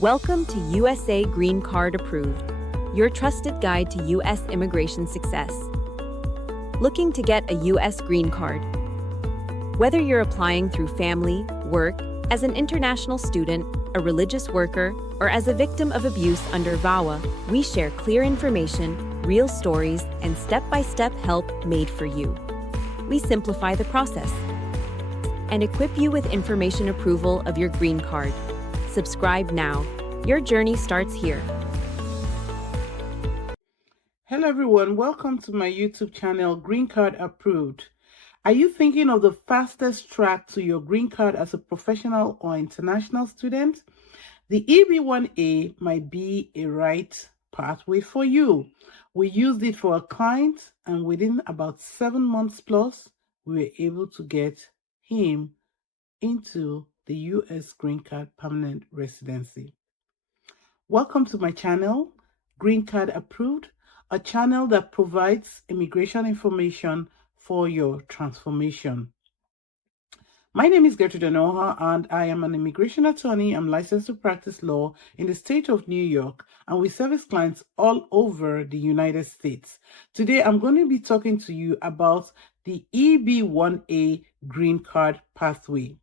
Welcome to USA Green Card Approved, your trusted guide to U.S. immigration success. Looking to get a U.S. green card? Whether you're applying through family, work, as an international student, a religious worker, or as a victim of abuse under VAWA, we share clear information, real stories, and step-by-step help made for you. We simplify the process and equip you with information approval of your green card. Subscribe now. Your journey starts here. Hello everyone, welcome to my YouTube channel, Green Card Approved. Are you thinking of the fastest track to your green card as a professional or international student? The EB-1A might be a right pathway for you. We used it for a client, and within about 7 months plus, we were able to get him into the U.S. green card permanent residency. Welcome to my channel, Green Card Approved, a channel that provides immigration information for your transformation. My name is Gertrude Onuoha, and I am an immigration attorney. I'm licensed to practice law in the state of New York, and we service clients all over the United States. Today, I'm going to be talking to you about the EB-1A green card pathway.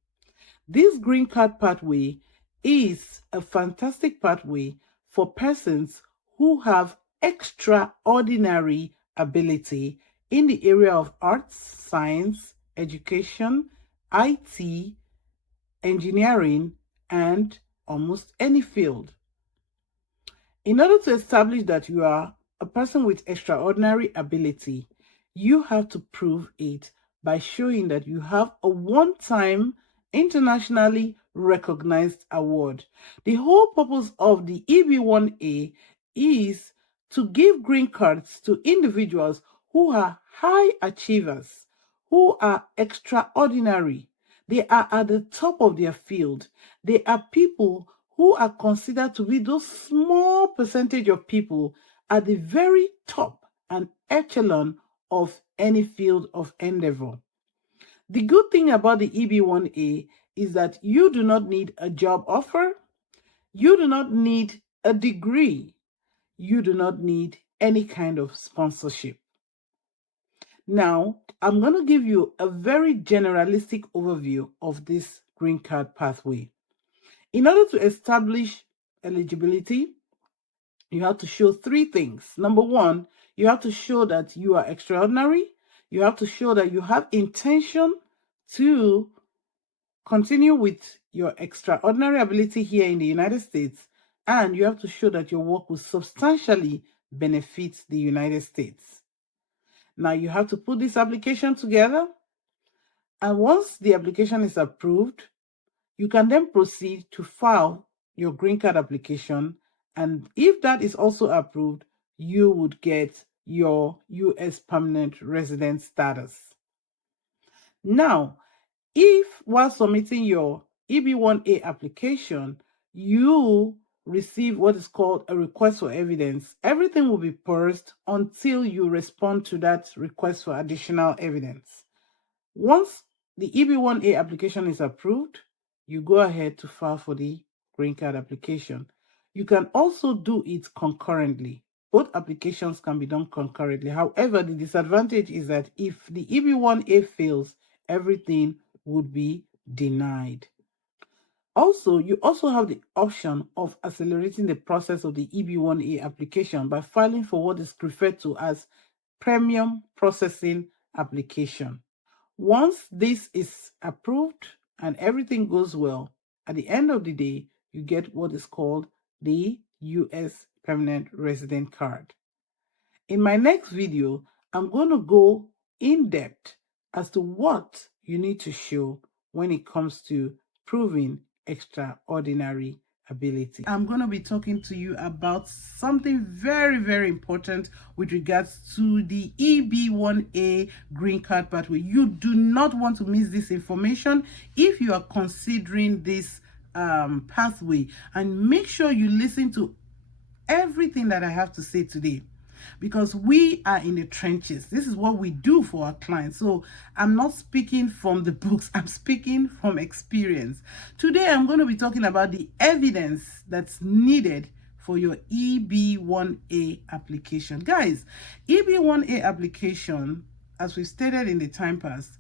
This green card pathway is a fantastic pathway for persons who have extraordinary ability in the area of arts, science, education, IT, engineering, and almost any field. In order to establish that you are a person with extraordinary ability, you have to prove it by showing that you have a one-time internationally recognized award. The whole purpose of the EB-1A is to give green cards to individuals who are high achievers, who are extraordinary. They are at the top of their field. They are people who are considered to be those small percentage of people at the very top and echelon of any field of endeavor. The good thing about the EB-1A is that you do not need a job offer, you do not need a degree, you do not need any kind of sponsorship. Now, I'm going to give you a very generalistic overview of this green card pathway. In order to establish eligibility, you have to show 3 things. Number 1, you have to show that you are extraordinary. You have to show that you have intention to continue with your extraordinary ability here in the United States, and you have to show that your work will substantially benefit the United States. Now you have to put this application together, and once the application is approved, you can then proceed to file your green card application, and if that is also approved, you would get your U.S. permanent resident status. Now, if while submitting your EB-1A application, you receive what is called a request for evidence, everything will be paused until you respond to that request for additional evidence. Once the EB-1A application is approved, you go ahead to file for the green card application. You can also do it concurrently. Both applications can be done concurrently. However, the disadvantage is that if the EB-1A fails, everything would be denied. Also, you also have the option of accelerating the process of the EB-1A application by filing for what is referred to as premium processing application. Once this is approved and everything goes well, at the end of the day, you get what is called the U.S. permanent resident card. In my next video, I'm going to go in depth as to what you need to show when it comes to proving extraordinary ability. I'm going to be talking to you about something very, very important with regards to the EB-1A green card pathway. You do not want to miss this information if you are considering this pathway, and make sure you listen to everything that I have to say today. because we are in the trenches. This is what we do for our clients. So I'm not speaking from the books, I'm speaking from experience. Today I'm going to be talking about the evidence that's needed for your EB-1A application. Guys, EB-1A application, as we stated in the time past,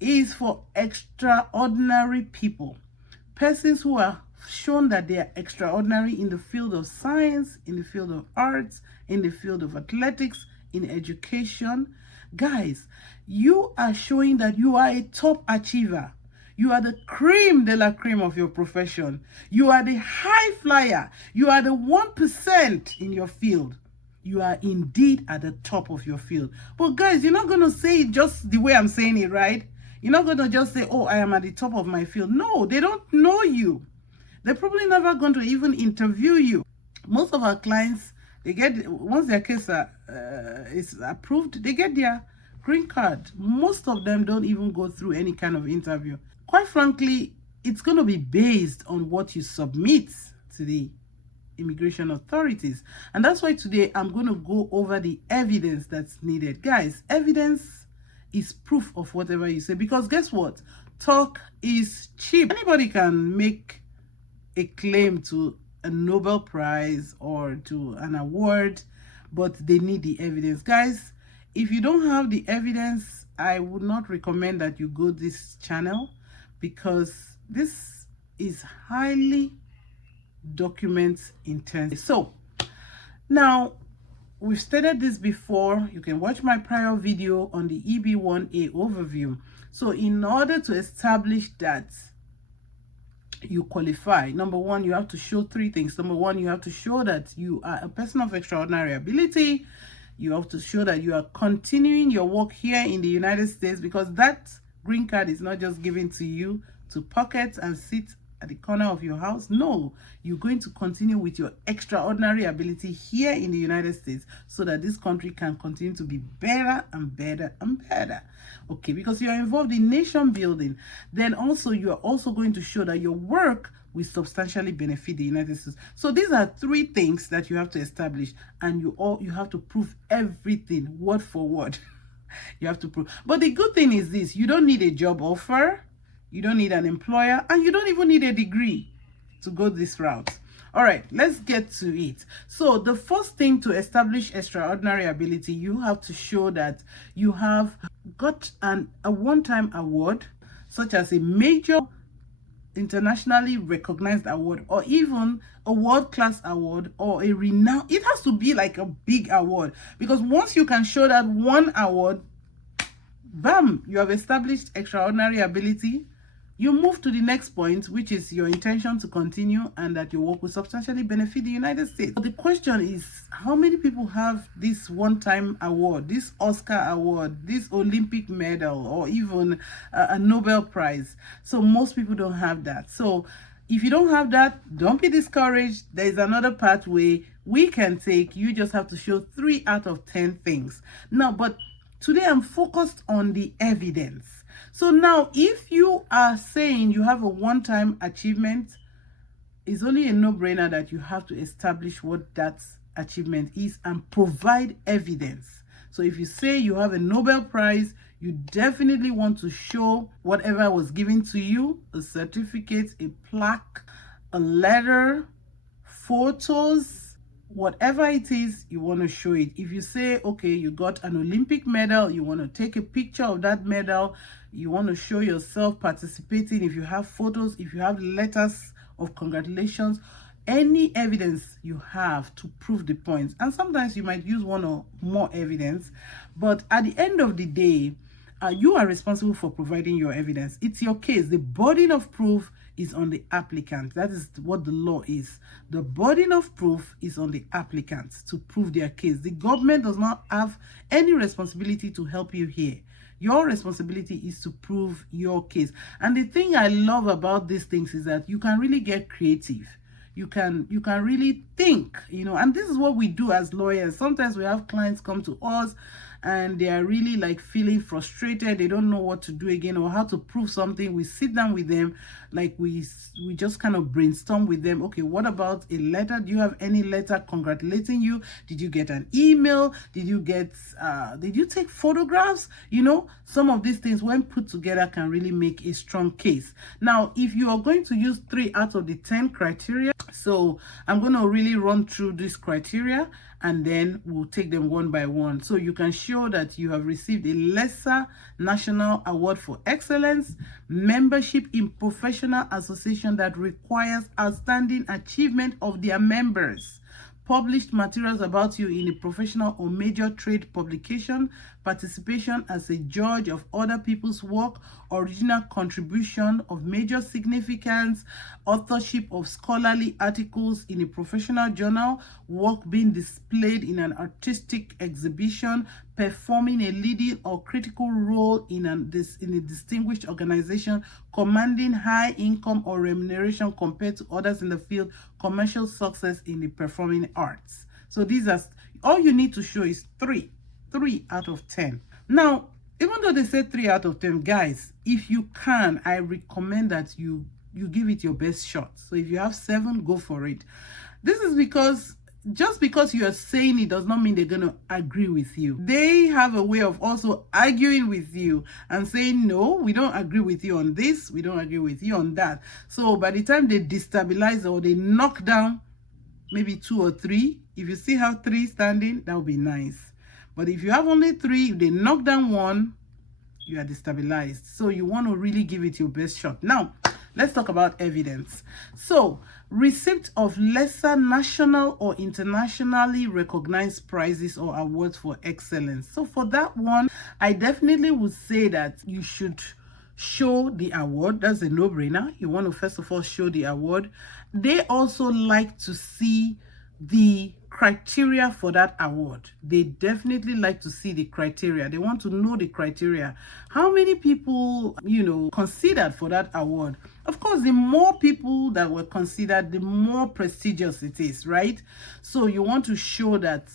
is for extraordinary people, persons who are shown that they are extraordinary in the field of science, in the field of arts, in the field of athletics, in education. Guys, you are showing that you are a top achiever. You are the creme de la creme of your profession. You are the high flyer. You are the 1% in your field. You are indeed at the top of your field. But guys, you're not going to say it just the way I'm saying it, right? You're not going to just say, oh, I am at the top of my field. No, they don't know you. They're probably never going to even interview you. Most of our clients, they get, once their case is approved, they get their green card. Most of them don't even go through any kind of interview. Quite frankly, it's going to be based on what you submit to the immigration authorities. And that's why today I'm going to go over the evidence that's needed. Guys, evidence is proof of whatever you say, because guess what? Talk is cheap. Anybody can make a claim to a Nobel Prize or to an award, but they need the evidence. Guys, if you don't have the evidence, I would not recommend that you go this channel, because this is highly document intensive. So now, we've stated this before. You can watch my prior video on the EB-1A overview. So in order to establish that you qualify, number one, you have to show three things. Number one, you have to show that you are a person of extraordinary ability. You have to show that you are continuing your work here in the United States, because that green card is not just given to you to pocket and sit at the corner of your house. No, you're going to continue with your extraordinary ability here in the United States, so that this country can continue to be better and better and better. Okay, because you are involved in nation building. Then also, you are also going to show that your work will substantially benefit the United States. So these are three things that you have to establish, and you have to prove everything word for word. You have to prove. But the good thing is this: you don't need a job offer, you don't need an employer, and you don't even need a degree to go this route. All right, let's get to it. So the first thing, to establish extraordinary ability, you have to show that you have got a one-time award, such as a major internationally recognized award, or even a world-class award, or a renowned. It has to be like a big award, because once you can show that one award, bam, you have established extraordinary ability. You move to the next point, which is your intention to continue and that your work will substantially benefit the United States. But the question is, how many people have this one-time award, this Oscar award, this Olympic medal, or even a Nobel Prize? So most people don't have that. So if you don't have that, don't be discouraged. There is another pathway we can take. You just have to show 3 out of 10 things. Now, but today I'm focused on the evidence. So now, if you are saying you have a one-time achievement, it's only a no-brainer that you have to establish what that achievement is and provide evidence. So if you say you have a Nobel Prize, you definitely want to show whatever was given to you: a certificate, a plaque, a letter, photos, whatever it is, you want to show it. If you say, okay, you got an Olympic medal, you want to take a picture of that medal, you want to show yourself participating, if you have photos, if you have letters of congratulations, any evidence you have to prove the points. And sometimes you might use one or more evidence, but at the end of the day, you are responsible for providing your evidence. It's your case. The burden of proof is on the applicant. That is what the law is. The burden of proof is on the applicant to prove their case. The government does not have any responsibility to help you here. Your responsibility is to prove your case. And the thing I love about these things is that you can really get creative. You can really think, and this is what we do as lawyers. Sometimes we have clients come to us and they are really like feeling frustrated. They don't know what to do again or how to prove something. We sit down with them. like we just kind of brainstorm with them. Okay, what about a letter? Do you have any letter congratulating you? Did you get an email? Did you take photographs? You know, some of these things when put together can really make a strong case. Now, if you are going to use 3 out of the 10 criteria, so I'm going to really run through this criteria and then we'll take them one by one. So you can show that you have received a lesser national award for excellence, membership in professional association that requires outstanding achievement of their members, published materials about you in a professional or major trade publication, participation as a judge of other people's work, original contribution of major significance, authorship of scholarly articles in a professional journal, work being displayed in an artistic exhibition, performing a leading or critical role in a distinguished organization, commanding high income or remuneration compared to others in the field, commercial success in the performing arts. So these are all you need to show is 3 out of 10. Now, even though they say 3 out of 10, guys, if you can, I recommend that you give it your best shot. So if you have 7, go for it. This is because just because you are saying it does not mean they're going to agree with you. They have a way of also arguing with you and saying, no, we don't agree with you on this, we don't agree with you on that. So by the time they destabilize or they knock down maybe 2 or 3, if you still have 3 standing, that would be nice. But if you have only 3, if they knock down 1, you are destabilized. So you want to really give it your best shot. Now, let's talk about evidence. So, receipt of lesser national or internationally recognized prizes or awards for excellence. So for that one, I definitely would say that you should show the award. That's a no-brainer. You want to first of all show the award. They also like to see the criteria for that award. They definitely like to see the criteria. They want to know the criteria. How many people, considered for that award? Of course, the more people that were considered, the more prestigious it is, right? So you want to show that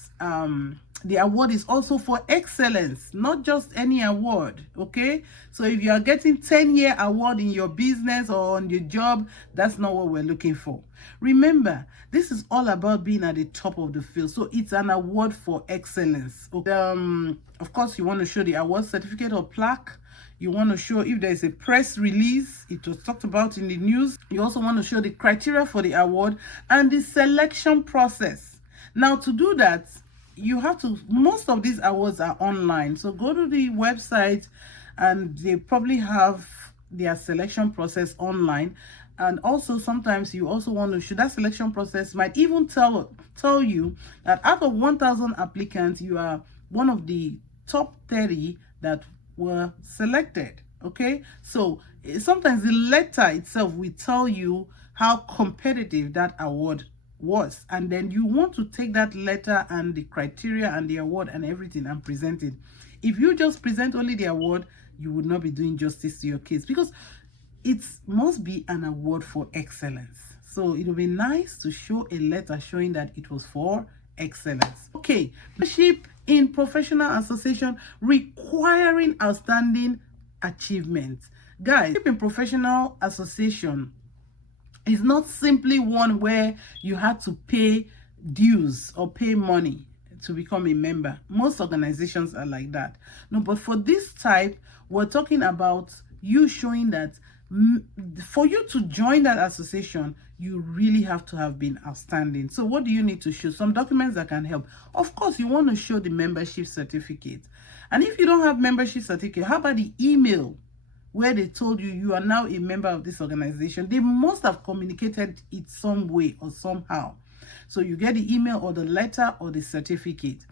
the award is also for excellence, not just any award, okay? So if you are getting 10-year award in your business or on your job, that's not what we're looking for. Remember, this is all about being at the top of the field. So it's an award for excellence. Of course, you want to show the award certificate or plaque. You want to show if there's a press release, it was talked about in the news. You also want to show the criteria for the award and the selection process. Now, to do that, you have to, most of these awards are online. So go to the website and they probably have their selection process online. And also sometimes you also want to show that selection process might even tell you that out of 1,000 applicants, you are one of the top 30 that were selected. Okay, so sometimes the letter itself will tell you how competitive that award was, and then you want to take that letter and the criteria and the award and everything and present it. If you just present only the award, you would not be doing justice to your case, because it must be an award for excellence. So it would be nice to show a letter showing that it was for excellence. Okay, membership in professional association requiring outstanding achievement. Guys, membership in professional association is not simply one where you had to pay dues or pay money to become a member. Most organizations are like that. No, but for this type, we're talking about you showing that for you to join that association, you really have to have been outstanding. So what do you need to show? Some documents that can help. Of course, you want to show the membership certificate. And if you don't have membership certificate, how about the email where they told you you are now a member of this organization? They must have communicated it some way or somehow. So you get the email or the letter or the certificate.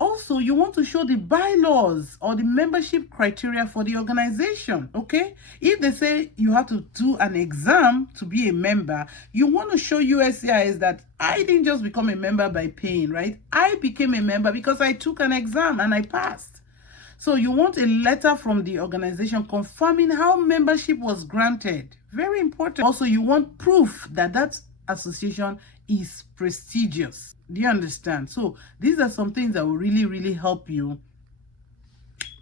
Also, you want to show the bylaws or the membership criteria for the organization, okay? If they say you have to do an exam to be a member, you want to show USCIS that I didn't just become a member by paying, right? I became a member because I took an exam and I passed. So you want a letter from the organization confirming how membership was granted. Very important. Also, you want proof that that association is prestigious. Do you understand? So these are some things that will really, really help you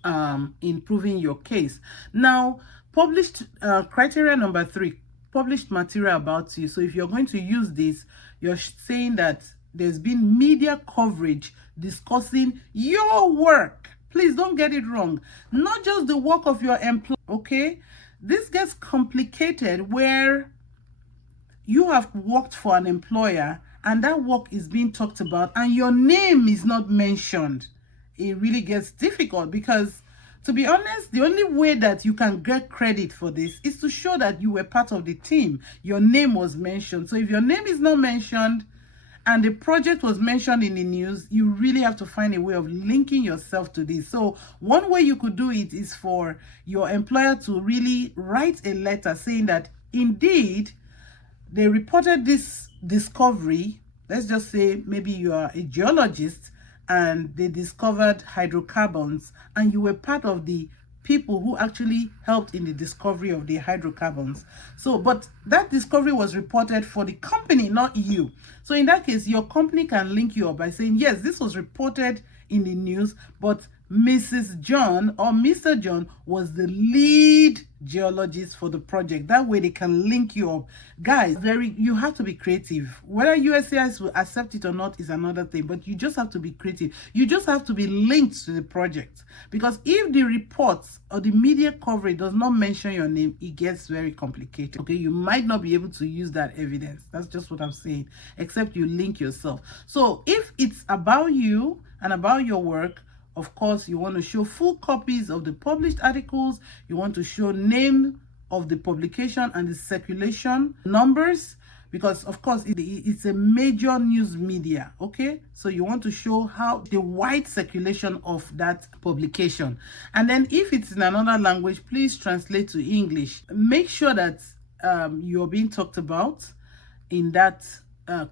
in proving your case. Now, published criteria number 3, published material about you. So if you're going to use this, you're saying that there's been media coverage discussing your work. Please don't get it wrong. Not just the work of your employer, okay? This gets complicated where you have worked for an employer and that work is being talked about and your name is not mentioned. It really gets difficult because, to be honest, the only way that you can get credit for this is to show that you were part of the team. Your name was mentioned. So if your name is not mentioned and the project was mentioned in the news, you really have to find a way of linking yourself to this. So one way you could do it is for your employer to really write a letter saying that indeed they reported this discovery. Let's just say maybe you are a geologist and they discovered hydrocarbons and you were part of the people who actually helped in the discovery of the hydrocarbons. So, but that discovery was reported for the company, not you. So in that case, your company can link you up by saying, yes, this was reported in the news, but Mrs. John or Mr. John was the lead geologist for the project. That way they can link you up. Guys, you have to be creative. Whether USCIS will accept it or not is another thing, but you just have to be creative. You just have to be linked to the project, because if the reports or the media coverage does not mention your name, it gets very complicated. Okay, you might not be able to use that evidence. That's just what I'm saying, except you link yourself. So if it's about you and about your work, of course, you want to show full copies of the published articles. You want to show name of the publication and the circulation numbers, because of course it's a major news media. Okay, so you want to show how the wide circulation of that publication. And then if it's in another language, please translate to English. Make sure that you're being talked about in that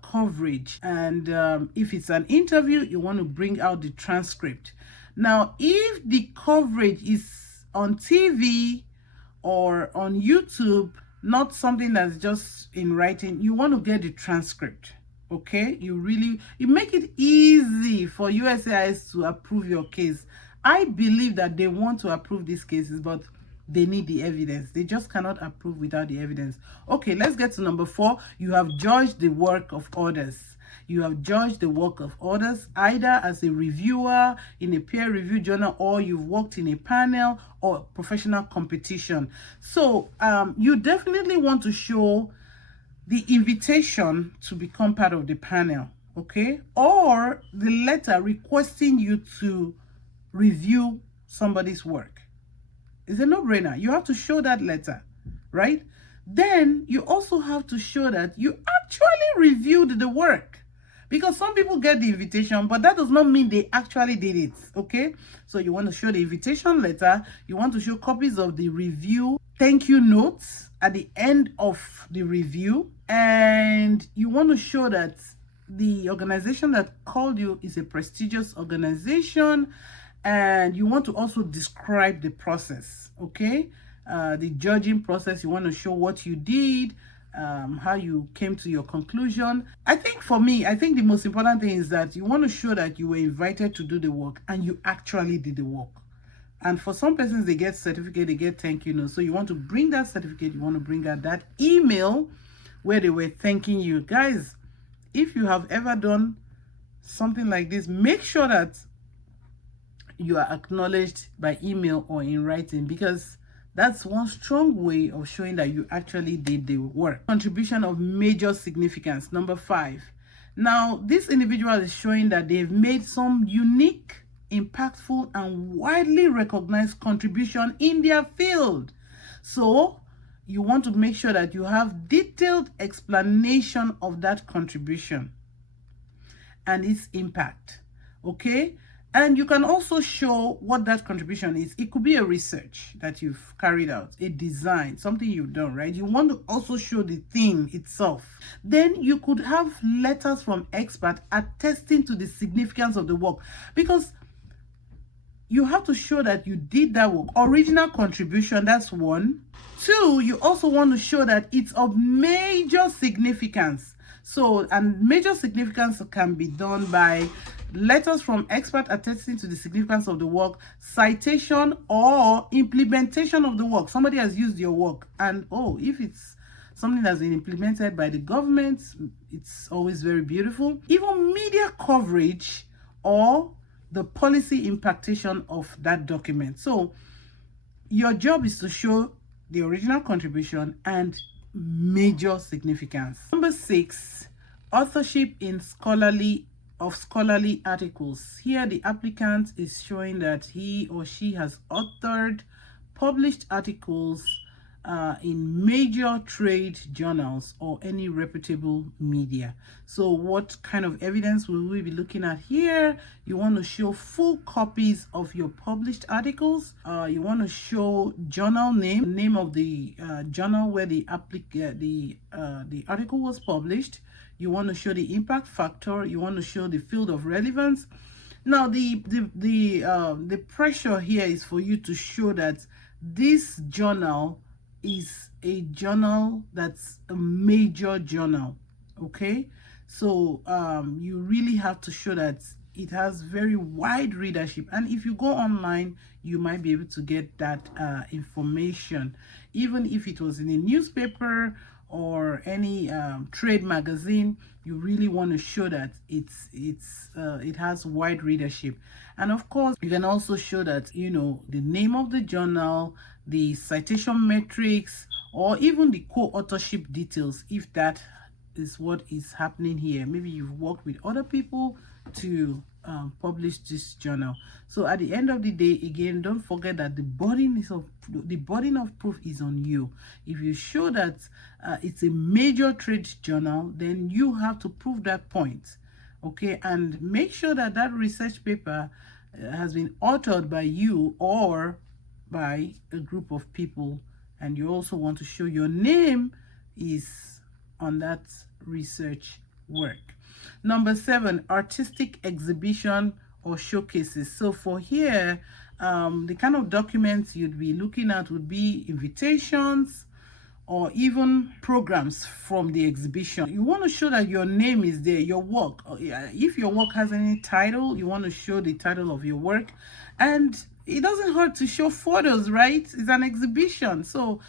coverage. And if it's an interview, you want to bring out the transcript. Now, if the coverage is on TV or on YouTube, not something that's just in writing, you want to get the transcript. Okay, you make it easy for USCIS to approve your case. I believe that they want to approve these cases, but they need the evidence. They just cannot approve without the evidence. Okay, let's get to number 4. You have judged the work of others. You have judged the work of others, either as a reviewer in a peer review journal, or you've worked in a panel or professional competition. So you definitely want to show the invitation to become part of the panel, okay? Or the letter requesting you to review somebody's work. It's a no-brainer. You have to show that letter, right? Then you also have to show that you actually reviewed the work. Because some people get the invitation, but that does not mean they actually did it, okay? So you want to show the invitation letter. You want to show copies of the review, thank you notes at the end of the review. And you want to show that the organization that called you is a prestigious organization. And you want to also describe the process, okay? The judging process. You want to show what you did, how you came to your conclusion. I think for me, the most important thing is that you want to show that you were invited to do the work and you actually did the work. And for some persons, they get certificate, they get thank you notes. So you want to bring that certificate, you want to bring out that email where they were thanking you. Guys, if you have ever done something like this, make sure that you are acknowledged by email or in writing, because that's one strong way of showing that you actually did the work. Contribution of major significance, number 5. Now, this individual is showing that they've made some unique, impactful, and widely recognized contribution in their field. So you want to make sure that you have detailed explanation of that contribution and its impact, okay? And you can also show what that contribution is. It could be a research that you've carried out, a design, something you've done, right? You want to also show the thing itself. Then you could have letters from experts attesting to the significance of the work, because you have to show that you did that work. Original contribution, that's 1. 2, you also want to show that it's of major significance. So, and major significance can be done by letters from experts attesting to the significance of the work, citation or implementation of the work. Somebody has used your work, and if it's something that's been implemented by the government, it's always very beautiful. Even media coverage or the policy impactation of that document. So your job is to show the original contribution and major significance. Number 6, authorship in scholarly articles. Here the applicant is showing that he or she has authored published articles in major trade journals or any reputable media. So what kind of evidence will we be looking at here? You want to show full copies of your published articles. You want to show journal name of the journal where the article was published. You want to show the impact factor. You want to show the field of relevance. Now the pressure here is for you to show that this journal is a journal that's a major journal. Okay, so you really have to show that it has very wide readership, and if you go online you might be able to get that information, even if it was in a newspaper or any trade magazine. You really want to show that it has wide readership. And of course you can also show that, you know, the name of the journal, the citation metrics, or even the co-authorship details, if that is what is happening here. Maybe you've worked with other people to publish this journal. So at the end of the day, again, don't forget that the burden of proof is on you. If you show that it's a major trade journal, then you have to prove that point. Okay, and make sure that that research paper has been authored by you or by a group of people, and you also want to show your name is on that research work. Number 7, artistic exhibition or showcases. So for here, the kind of documents you'd be looking at would be invitations or even programs from the exhibition. You want to show that your name is there, your work. If your work has any title, you want to show the title of your work. And it doesn't hurt to show photos, right? It's an exhibition, so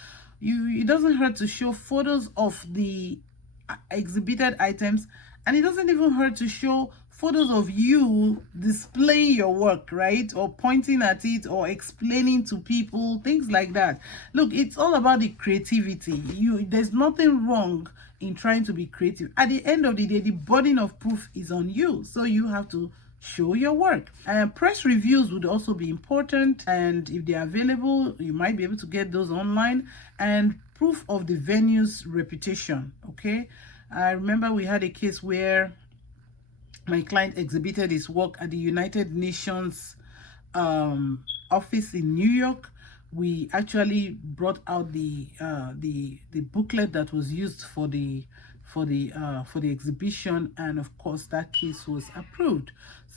it doesn't hurt to show photos of the exhibited items, and it doesn't even hurt to show photos of you displaying your work, right? Or pointing at it or explaining to people, things like that. Look, it's all about the creativity. There's nothing wrong in trying to be creative. At the end of the day, the burden of proof is on you, so you have to show your work. And press reviews would also be important, and if they're available, you might be able to get those online. And proof of the venue's reputation. Okay, I remember we had a case where my client exhibited his work at the United Nations office in New York. We actually brought out the booklet that was used for the exhibition, and of course that case was approved.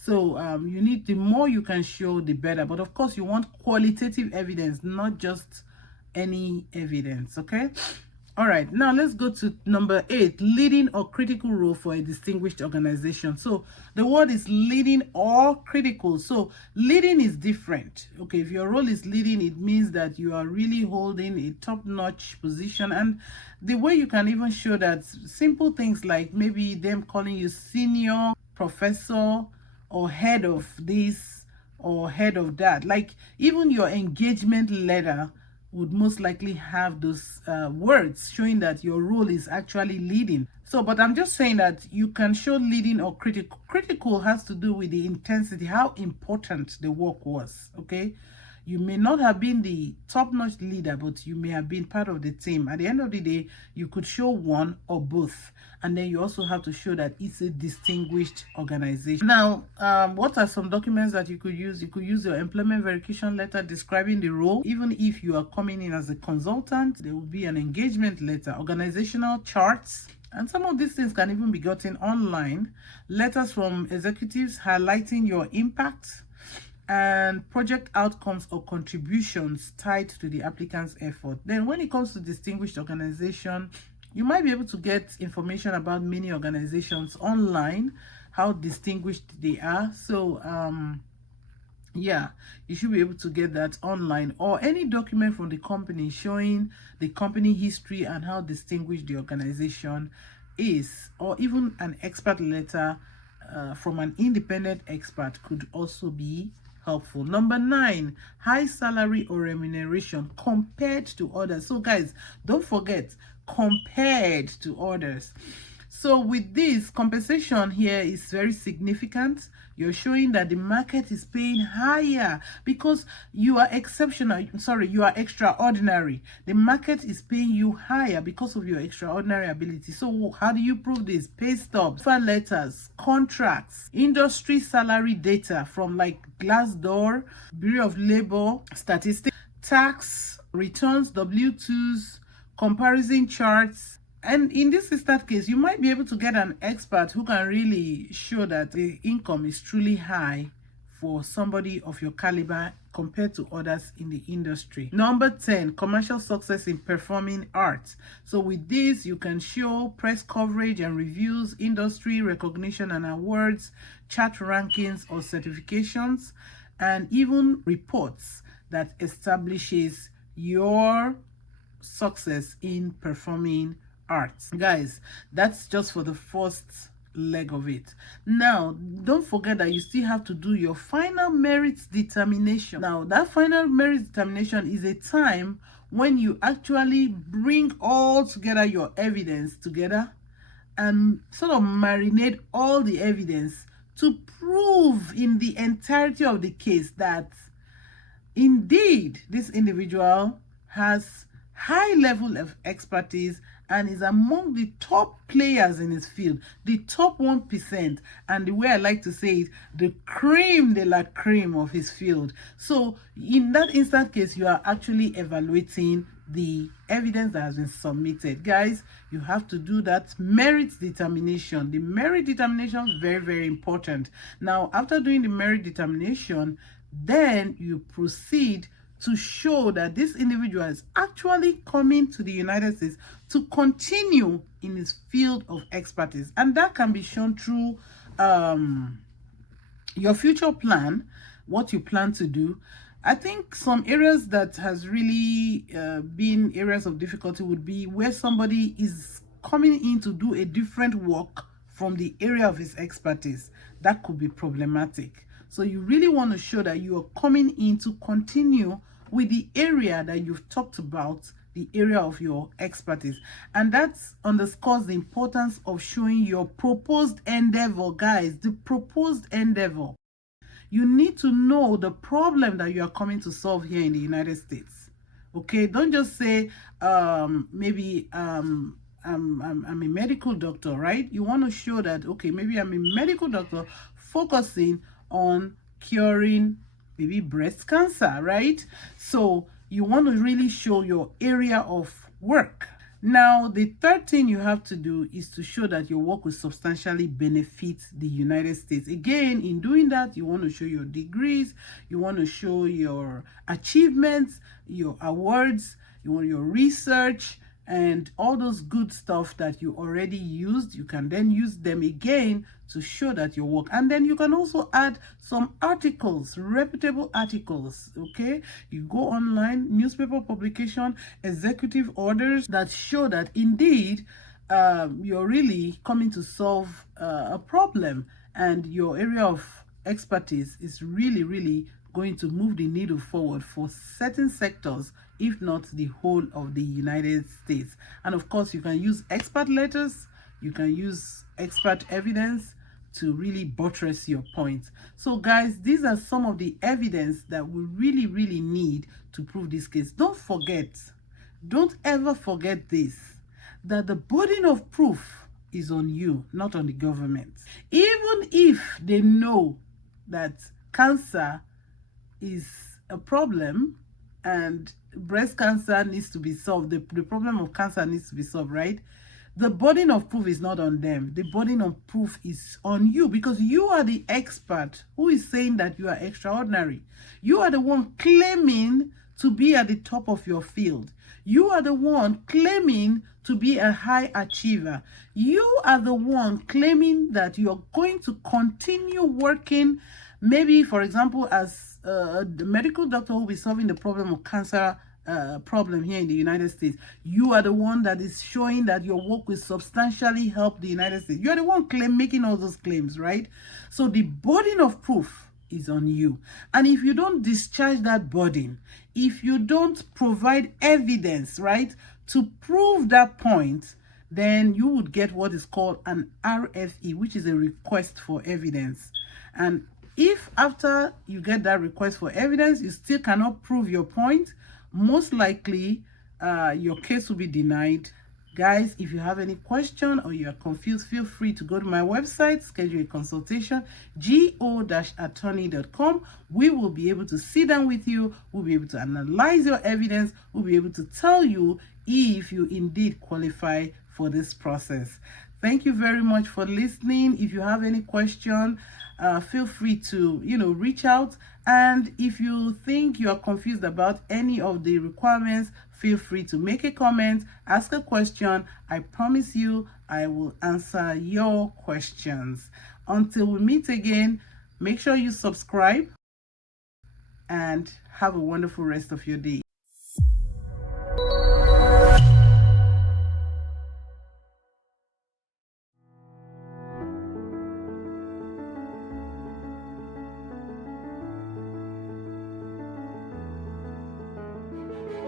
So you need, the more you can show, the better. But of course you want qualitative evidence, not just any evidence. Okay, all right, now let's go to number 8, leading or critical role for a distinguished organization. So the word is leading or critical. So leading is different. Okay, if your role is leading, it means that you are really holding a top-notch position. And the way you can even show that, simple things like maybe them calling you senior, professor, or head of this or head of that. Like even your engagement letter would most likely have those words showing that your role is actually leading. So, but I'm just saying that you can show leading or critical. Critical has to do with the intensity, how important the work was. Okay, you may not have been the top-notch leader, but you may have been part of the team. At the end of the day, you could show one or both, and then you also have to show that it's a distinguished organization. Now, what are some documents that you could use? You could use your employment verification letter describing the role. Even if you are coming in as a consultant, there will be an engagement letter, organizational charts, and some of these things can even be gotten online. Letters from executives highlighting your impact, and project outcomes or contributions tied to the applicant's effort. Then when it comes to distinguished organization, you might be able to get information about many organizations online, how distinguished they are. So Yeah, you should be able to get that online, or any document from the company showing the company history and how distinguished the organization is, or even an expert letter from an independent expert could also be helpful. Number 9, high salary or remuneration compared to others. So guys, don't forget, compared to others. So with this, compensation here is very significant. You're showing that the market is paying higher because you are exceptional. Sorry, you are extraordinary. The market is paying you higher because of your extraordinary ability. So how do you prove this? Pay stubs, offer letters, contracts, industry salary data from like Glassdoor, Bureau of Labor Statistics, tax returns, W-2s, comparison charts. And in this start case, you might be able to get an expert who can really show that the income is truly high for somebody of your caliber compared to others in the industry. Number 10, commercial success in performing arts. So with this, you can show press coverage and reviews, industry recognition and awards, chart rankings or certifications, and even reports that establishes your success in performing arts. Guys, that's just for the first leg of it. Now, don't forget that you still have to do your final merits determination. Now, that final merits determination is a time when you actually bring all together your evidence together and sort of marinate all the evidence to prove in the entirety of the case that indeed this individual has high level of expertise and is among the top players in his field, the top 1%, and the way I like to say it, the creme de la creme of his field. So in that instant case, you are actually evaluating the evidence that has been submitted. Guys, you have to do that merit determination. The merit determination is very, very important. Now, after doing the merit determination, then you proceed to show that this individual is actually coming to the United States to continue in his field of expertise. And that can be shown through your future plan, what you plan to do. I think some areas that has really been areas of difficulty would be where somebody is coming in to do a different work from the area of his expertise. That could be problematic. So you really want to show that you are coming in to continue with the area that you've talked about, the area of your expertise. And that underscores the importance of showing your proposed endeavor, guys, the proposed endeavor. You need to know the problem that you are coming to solve here in the United States. Okay, don't just say, maybe I'm a medical doctor, right? You want to show that, okay, maybe I'm a medical doctor focusing on curing maybe breast cancer, right? So you want to really show your area of work. Now, the third thing you have to do is to show that your work will substantially benefit the United States. Again, in doing that, you want to show your degrees, you want to show your achievements, your awards, you want your research, and all those good stuff that you already used. You can then use them again to show that your work. And then you can also add some articles, reputable articles, okay? You go online, newspaper publication, executive orders that show that indeed you're really coming to solve a problem, and your area of expertise is really, really going to move the needle forward for certain sectors, if not the whole of the United States. And of course, you can use expert letters, you can use expert evidence to really buttress your point. So guys, these are some of the evidence that we really, really need to prove this case. Don't forget, don't ever forget this, that the burden of proof is on you, not on the government. Even if they know that cancer is a problem and breast cancer needs to be solved, the problem of cancer needs to be solved, right? The burden of proof is not on them. The burden of proof is on you, because you are the expert who is saying that you are extraordinary. You are the one claiming to be at the top of your field. You are the one claiming to be a high achiever. You are the one claiming that you're going to continue working, maybe, for example, as the medical doctor who will be solving the problem of cancer problem here in the United States. You are the one that is showing that your work will substantially help the United States. You are the one making all those claims, right? So the burden of proof is on you. And if you don't discharge that burden, if you don't provide evidence, right, to prove that point, then you would get what is called an RFE, which is a request for evidence. And if after you get that request for evidence, you still cannot prove your point, most likely your case will be denied. Guys, if you have any question or you are confused, feel free to go to my website, schedule a consultation, go-attorney.com. We will be able to sit down with you. We'll be able to analyze your evidence. We'll be able to tell you if you indeed qualify for this process. Thank you very much for listening. If you have any question, feel free to reach out. And if you think you are confused about any of the requirements, feel free to make a comment, ask a question. I promise you I will answer your questions. Until we meet again, make sure you subscribe and have a wonderful rest of your day.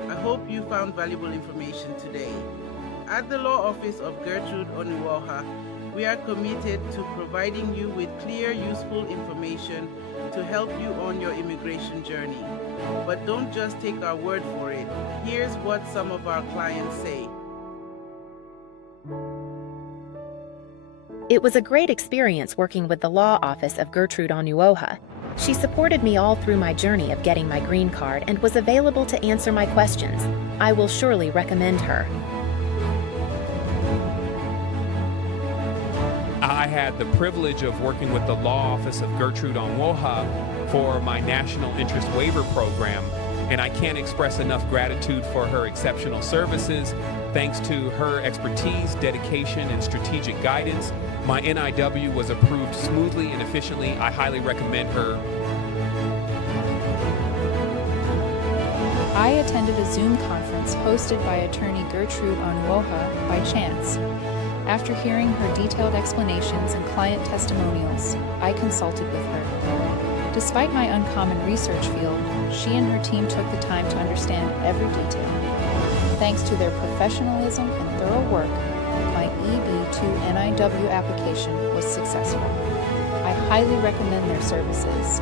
I hope you found valuable information today. At the Law Office of Gertrude Onuoha, we are committed to providing you with clear, useful information to help you on your immigration journey. But don't just take our word for it. Here's what some of our clients say. It was a great experience working with the Law Office of Gertrude Onuoha. She supported me all through my journey of getting my green card and was available to answer my questions. I will surely recommend her. I had the privilege of working with the Law Office of Gertrude Onuoha for my National Interest Waiver Program, and I can't express enough gratitude for her exceptional services. Thanks to her expertise, dedication, and strategic guidance, my NIW was approved smoothly and efficiently. I highly recommend her. I attended a Zoom conference hosted by attorney Gertrude Onuoha by chance. After hearing her detailed explanations and client testimonials, I consulted with her. Despite my uncommon research field, she and her team took the time to understand every detail. Thanks to their professionalism and thorough work, my EB-1A application was successful. I highly recommend their services.